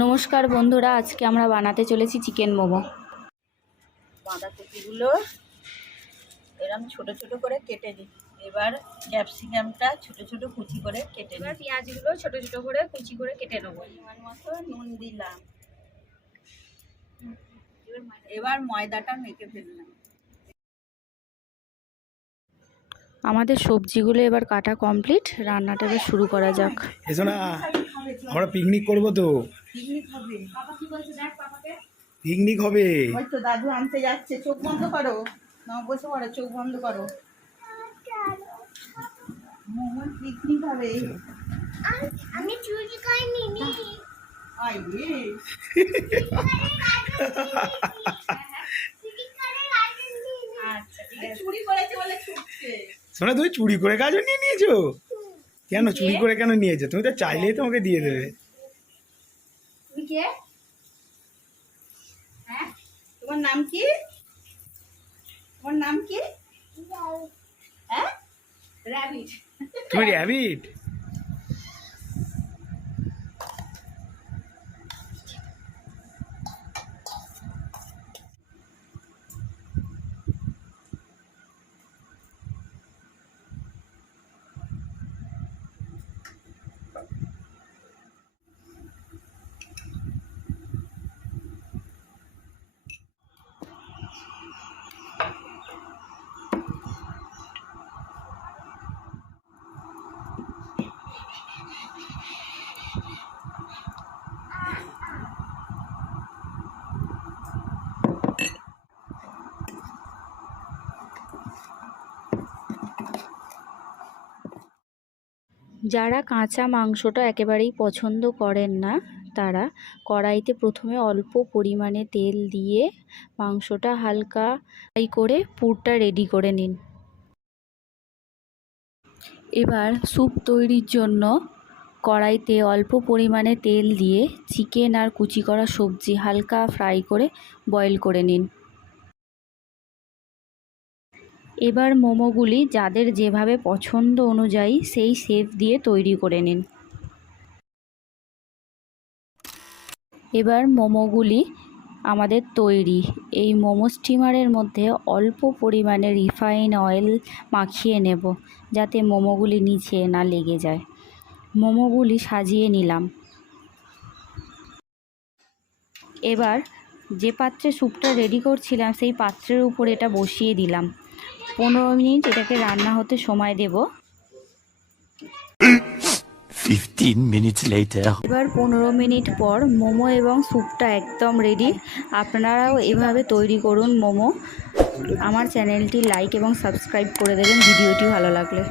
নমস্কার বন্ধুরা, আজকে আমরা বানাতে চলেছি চিকেন মোমো। বাঁধাকপিগুলো এরকম ছোট ছোট করে কেটে দিই। এবার ক্যাপসিকামটা ছোট ছোট কুচি করে কেটে নিই। পেঁয়াজগুলো ছোট ছোট করে কুচি করে কেটে নেব। পরিমাণ মতো নুন দিলাম। এবার ময়দাটা মেখে ফেললাম। আমাদের সবজিগুলো এবার কাটা কমপ্লিট, রান্নাটা এবার শুরু করা যাক। এসো না, আমরা পিকনিক করবো তো। পিকনিক হবে? পিকনিক হবে। ওই তো দাদু আনতে যাচ্ছে। চোখ বন্ধ করো, না বসে পড়ো, চোখ বন্ধ করো। মোমোর পিকনিক হবে। আমি চুরি করিনি নি। আই রে, আচ্ছা ঠিক আছে। চুরি করেছে বলে ছুটছে। শোনা, তুমি চুরি করে কাজও নিয়ে নিয়েছো? কেন চুরি করে কেন নিয়েছো? তুমি তো চাইলেই তোমাকে দিয়ে দেবে। তুমি কে? হ্যাঁ, তোমার নাম কি? তোমার নাম কি? হ্যাঁ, র‍্যাবিট। তুমি র‍্যাবিট? যারা কাঁচা মাংসটা একেবারেই পছন্দ করেন না, তারা কড়াইতে প্রথমে অল্প পরিমাণে তেল দিয়ে মাংসটা হালকা ফ্রাই করে পুরটা রেডি করে নিন। এবার স্যুপ তৈরির জন্য কড়াইতে অল্প পরিমাণে তেল দিয়ে চিকেন আর কুচি করা সবজি হালকা ফ্রাই করে বয়েল করে নিন। এবার মোমোগুলি যাদের যেভাবে পছন্দ অনুযায়ী সেই শেপ দিয়ে তৈরি করে নিন। এবার মোমোগুলি আমাদের তৈরি। এই মোমো স্টিমারের মধ্যে অল্প পরিমাণে রিফাইন অয়েল মাখিয়ে নেব, যাতে মোমোগুলি নিচে না লেগে যায়। মোমোগুলি সাজিয়ে নিলাম। এবার যে পাত্রে স্যুপটা রেডি করছিলাম সেই পাত্রের উপর এটা বসিয়ে দিলাম। 15 মিনিট এটাকে রান্না হতে সময় দেব। 15 minutes later. এবার 15 মিনিট পর মোমো এবং স্যুপটা একদম রেডি। আপনারাও এভাবে তৈরি করুন মোমো। আমার চ্যানেলটি লাইক এবং সাবস্ক্রাইব করে দেবেন ভিডিওটি ভালো লাগলে।